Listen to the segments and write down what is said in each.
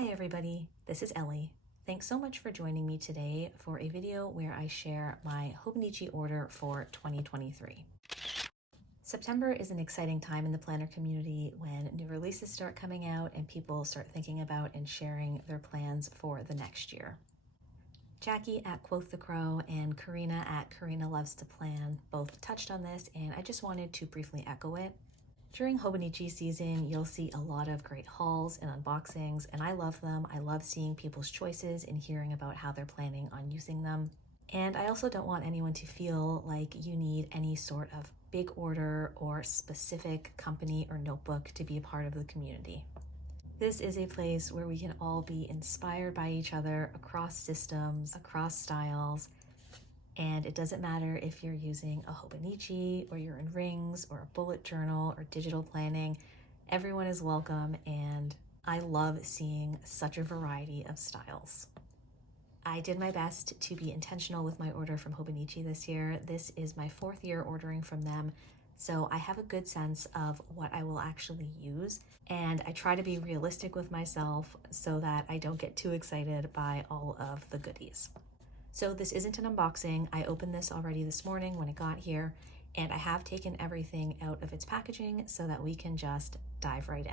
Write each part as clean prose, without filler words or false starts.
Hi everybody, this is Ellie. Thanks so much for joining me today for a video where I share my Hobonichi order for 2023. September is an exciting time in the planner community when new releases start coming out and people start thinking about and sharing their plans for the next year. Jackie at Quoth the Crow and Karina at KarynaLovesToPlan both touched on this, and I just wanted to briefly echo it. During Hobonichi season, you'll see a lot of great hauls and unboxings, and I love them. I love seeing people's choices and hearing about how they're planning on using them. And I also don't want anyone to feel like you need any sort of big order or specific company or notebook to be a part of the community. This is a place where we can all be inspired by each other across systems, across styles, and it doesn't matter if you're using a Hobonichi or you're in rings or a bullet journal or digital planning. Everyone is welcome, and I love seeing such a variety of styles. I did my best to be intentional with my order from Hobonichi this year. This is my 4th year ordering from them, so I have a good sense of what I will actually use, and I try to be realistic with myself so that I don't get too excited by all of the goodies. So this isn't an unboxing. I opened this already this morning when it got here, and I have taken everything out of its packaging so that we can just dive right in.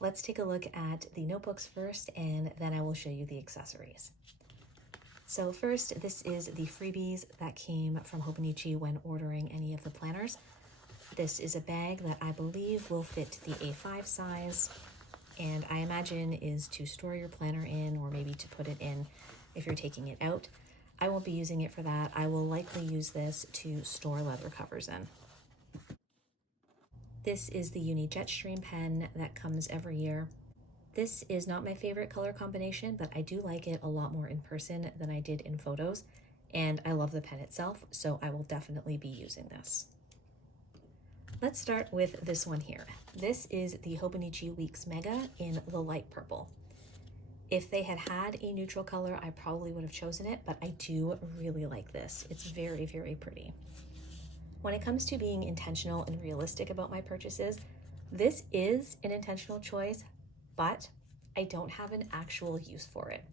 Let's take a look at the notebooks first, and then I will show you the accessories. So first, this is the freebies that came from Hobonichi when ordering any of the planners. This is a bag that I believe will fit the A5 size, and I imagine is to store your planner in, or maybe to put it in if you're taking it out. I won't be using it for that. I will likely use this to store leather covers in. This is the Uni Jetstream pen that comes every year. This is not my favorite color combination, but I do like it a lot more in person than I did in photos, and I love the pen itself, so I will definitely be using this. Let's start with this one here. This is the Hobonichi Weeks Mega in the light purple. If they had had a neutral color, I probably would have chosen it, but I do really like this. It's very, very pretty. When it comes to being intentional and realistic about my purchases, this is an intentional choice, but I don't have an actual use for it.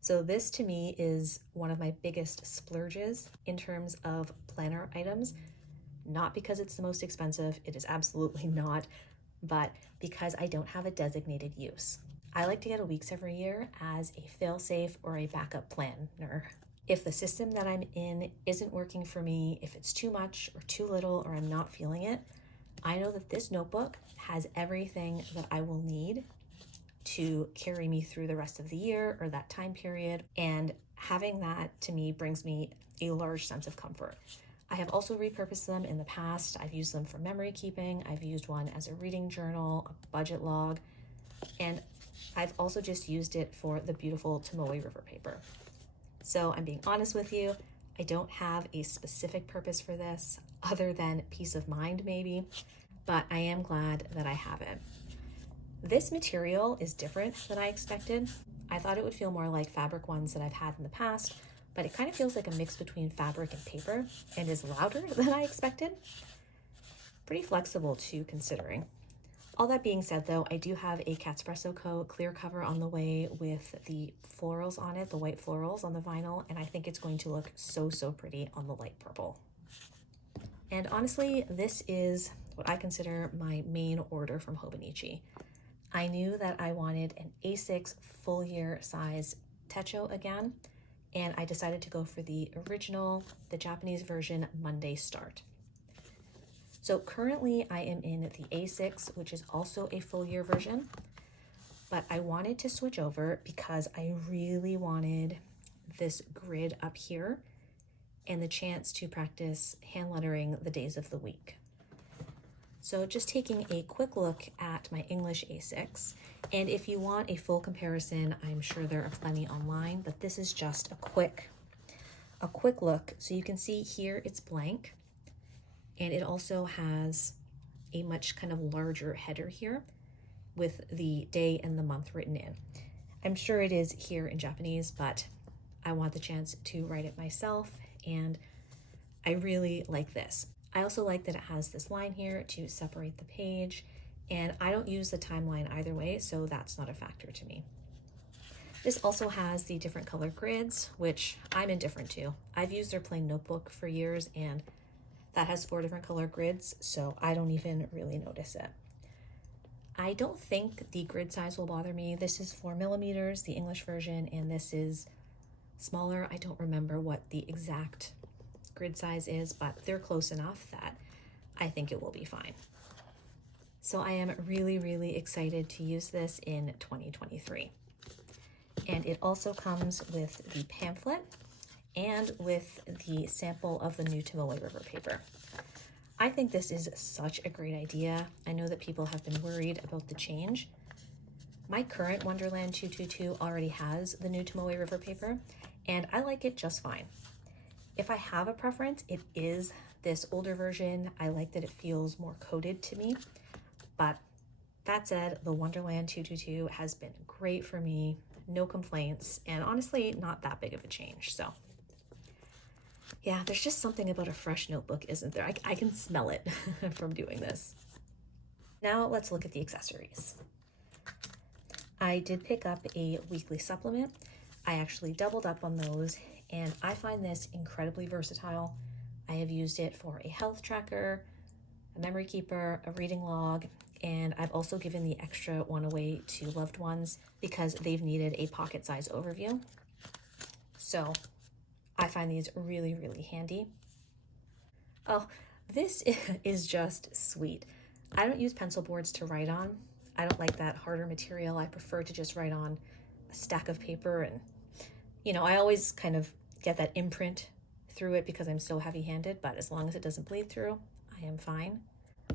So this to me is one of my biggest splurges in terms of planner items, not because it's the most expensive, it is absolutely not, but because I don't have a designated use. I like to get a Weeks every year as a fail-safe or a backup planner. If the system that I'm in isn't working for me, if it's too much or too little or I'm not feeling it, I know that this notebook has everything that I will need to carry me through the rest of the year or that time period, and having that to me brings me a large sense of comfort. I have also repurposed them in the past. I've used them for memory keeping. I've used one as a reading journal, a budget log, and I've also just used it for the beautiful Tomoe River paper. So I'm being honest with you, I don't have a specific purpose for this other than peace of mind maybe, but I am glad that I have it. This material is different than I expected. I thought it would feel more like fabric ones that I've had in the past, but it kind of feels like a mix between fabric and paper and is louder than I expected. Pretty flexible too, considering. All that being said though, I do have a Catspresso Co. clear cover on the way with the florals on it, the white florals on the vinyl, and I think it's going to look so, so pretty on the light purple. And honestly, this is what I consider my main order from Hobonichi. I knew that I wanted an A6 full year size techo again, and I decided to go for the original, the Japanese version Monday start. So currently I am in the A6, which is also a full year version, but I wanted to switch over because I really wanted this grid up here and the chance to practice hand lettering the days of the week. So just taking a quick look at my English A6, and if you want a full comparison, I'm sure there are plenty online, but this is just a quick look. So you can see here it's blank, and it also has a much kind of larger header here with the day and the month written in. I'm sure it is here in Japanese, but I want the chance to write it myself, and I really like this. I also like that it has this line here to separate the page, and I don't use the timeline either way, so that's not a factor to me. This also has the different color grids, which I'm indifferent to. I've used their plain notebook for years, and that has 4 different color grids, so I don't even really notice it. I don't think the grid size will bother me. This is 4mm, the English version, and this is smaller. I don't remember what the exact grid size is, but they're close enough that I think it will be fine. So I am really, really excited to use this in 2023. And it also comes with the pamphlet and with the sample of the new Tomoe River paper. I think this is such a great idea. I know that people have been worried about the change. My current Wonderland 222 already has the new Tomoe River paper, and I like it just fine. If I have a preference, it is this older version. I like that it feels more coated to me, but that said, the Wonderland 222 has been great for me, no complaints, and honestly, not that big of a change, so. Yeah, there's just something about a fresh notebook, isn't there? I can smell it from doing this. Now let's look at the accessories. I did pick up a weekly supplement. I actually doubled up on those, and I find this incredibly versatile. I have used it for a health tracker, a memory keeper, a reading log, and I've also given the extra one away to loved ones because they've needed a pocket-size overview. So I find these really, really handy. Oh, this is just sweet. I don't use pencil boards to write on. I don't like that harder material. I prefer to just write on a stack of paper, and you know, I always kind of get that imprint through it because I'm so heavy-handed, but as long as it doesn't bleed through, I am fine.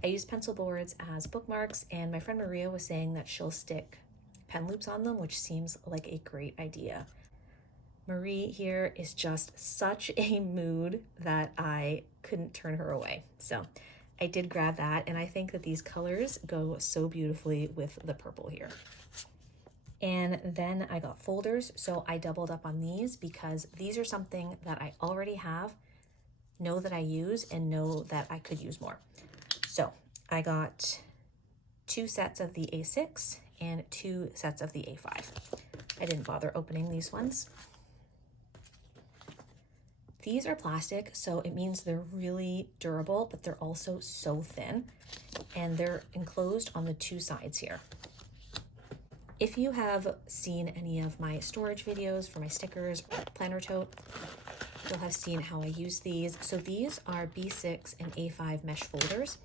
I use pencil boards as bookmarks, and my friend Maria was saying that she'll stick pen loops on them, which seems like a great idea. Marie here is just such a mood that I couldn't turn her away. So I did grab that, and I think that these colors go so beautifully with the purple here. And then I got folders, so I doubled up on these because these are something that I already have, know that I use, and know that I could use more. So I got 2 sets of the A6 and 2 sets of the A5. I didn't bother opening these ones. These are plastic, so it means they're really durable, but they're also so thin, and they're enclosed on the 2 sides here. If you have seen any of my storage videos for my stickers or planner tote, you'll have seen how I use these. So these are B6 and A5 mesh folders.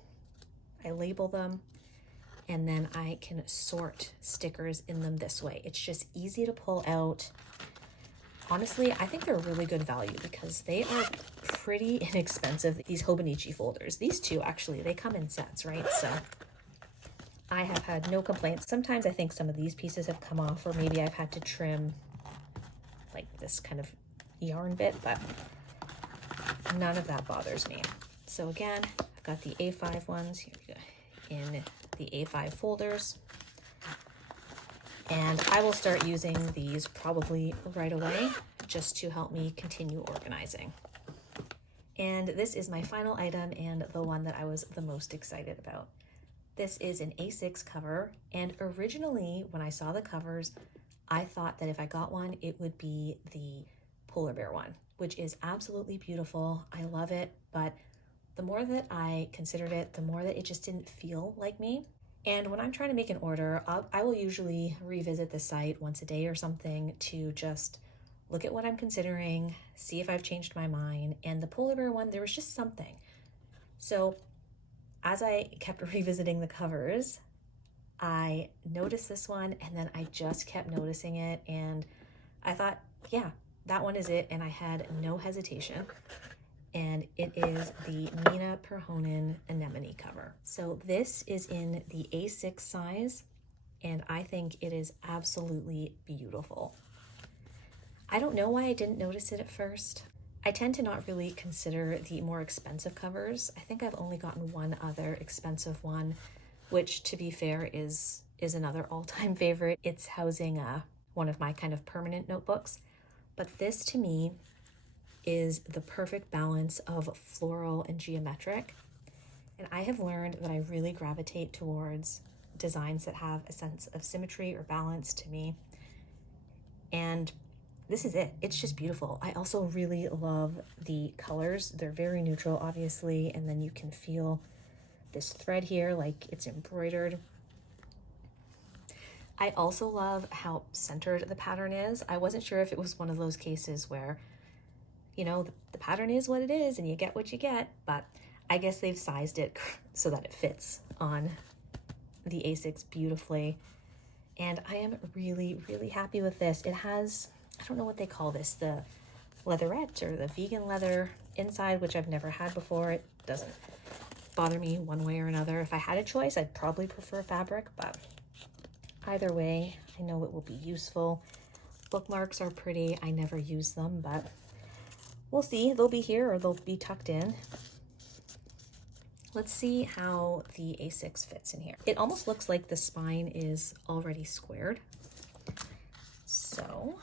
I label them, and then I can sort stickers in them this way. It's just easy to pull out. Honestly, I think they're a really good value because they are pretty inexpensive, these Hobonichi folders. These 2, actually, they come in sets, right? So I have had no complaints. Sometimes I think some of these pieces have come off, or maybe I've had to trim like this kind of yarn bit, but none of that bothers me. So again, I've got the A5 ones, here we go, in the A5 folders. And I will start using these probably right away just to help me continue organizing. And this is my final item and the one that I was the most excited about. This is an A6 cover, and originally when I saw the covers, I thought that if I got one, it would be the polar bear one, which is absolutely beautiful. I love it, but the more that I considered it, the more that it just didn't feel like me. And when I'm trying to make an order, I will usually revisit the site once a day or something to just look at what I'm considering, see if I've changed my mind. And the polar bear one, there was just something. So as I kept revisiting the covers, I noticed this one, and then I just kept noticing it, and I thought, yeah, that one is it, and I had no hesitation. And it is the Nina Perhonen Anemone cover. So this is in the A6 size, and I think it is absolutely beautiful. I don't know why I didn't notice it at first. I tend to not really consider the more expensive covers. I think I've only gotten one other expensive one, which, to be fair, is another all-time favorite. It's housing one of my kind of permanent notebooks. But this to me is the perfect balance of floral and geometric. And I have learned that I really gravitate towards designs that have a sense of symmetry or balance to me. And this is it. It's just beautiful. I also really love the colors. They're very neutral, obviously, and then you can feel this thread here like it's embroidered. I also love how centered the pattern is. I wasn't sure if it was one of those cases where, you know, the pattern is what it is and you get what you get, but I guess they've sized it so that it fits on the A6 beautifully. And I am really, really happy with this. It has, I don't know what they call this, the leatherette or the vegan leather inside, which I've never had before. It doesn't bother me one way or another. If I had a choice, I'd probably prefer fabric, but either way, I know it will be useful. Bookmarks are pretty. I never use them, but we'll see. They'll be here or they'll be tucked in. Let's see how the A6 fits in here. It almost looks like the spine is already squared. So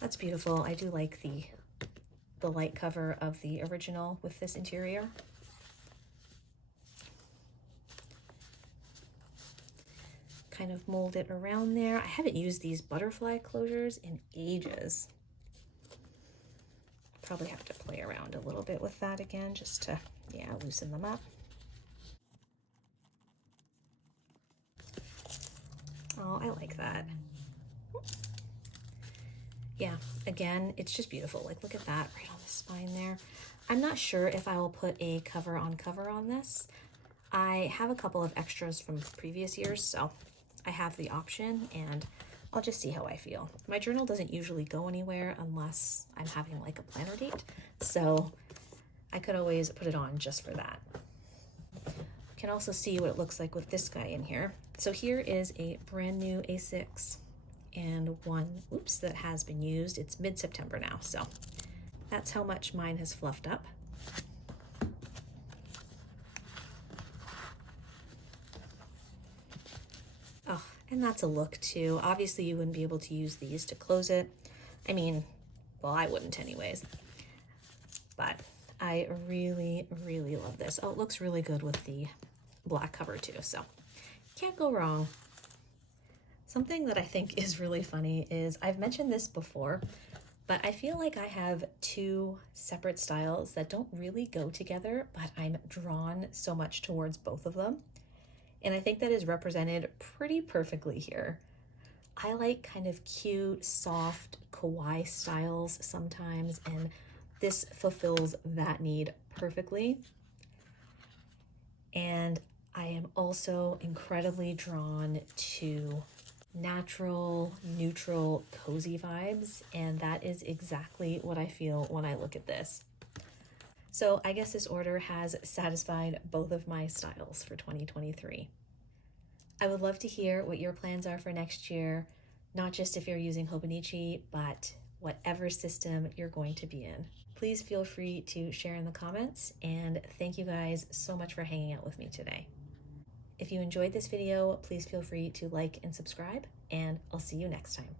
that's beautiful. I do like the light cover of the original with this interior. Kind of mold it around there. I haven't used these butterfly closures in ages. Probably have to play around a little bit with that again just to, yeah, loosen them up. Oh, I like that. Yeah, again, it's just beautiful. Like, look at that right on the spine there. I'm not sure if I will put a cover on this. I have a couple of extras from previous years, so I have the option and I'll just see how I feel. My journal doesn't usually go anywhere unless I'm having like a planner date, so I could always put it on just for that. You can also see what it looks like with this guy in here. So here is a brand new A6 and one, oops, that has been used. It's mid-September now, so that's how much mine has fluffed up. Oh, and that's a look too. Obviously you wouldn't be able to use these to close it. I mean, well, I wouldn't anyways, but I really, really love this. Oh, it looks really good with the black cover too, so can't go wrong. Something that I think is really funny is, I've mentioned this before, but I feel like I have two separate styles that don't really go together, but I'm drawn so much towards both of them. And I think that is represented pretty perfectly here. I like kind of cute, soft, kawaii styles sometimes, and this fulfills that need perfectly. And I am also incredibly drawn to natural, neutral, cozy vibes, and that is exactly what I feel when I look at this. So I guess this order has satisfied both of my styles for 2023. I would love to hear what your plans are for next year, not just if you're using Hobonichi, but whatever system you're going to be in. Please feel free to share in the comments, and thank you guys so much for hanging out with me today. If you enjoyed this video, please feel free to like and subscribe, and I'll see you next time.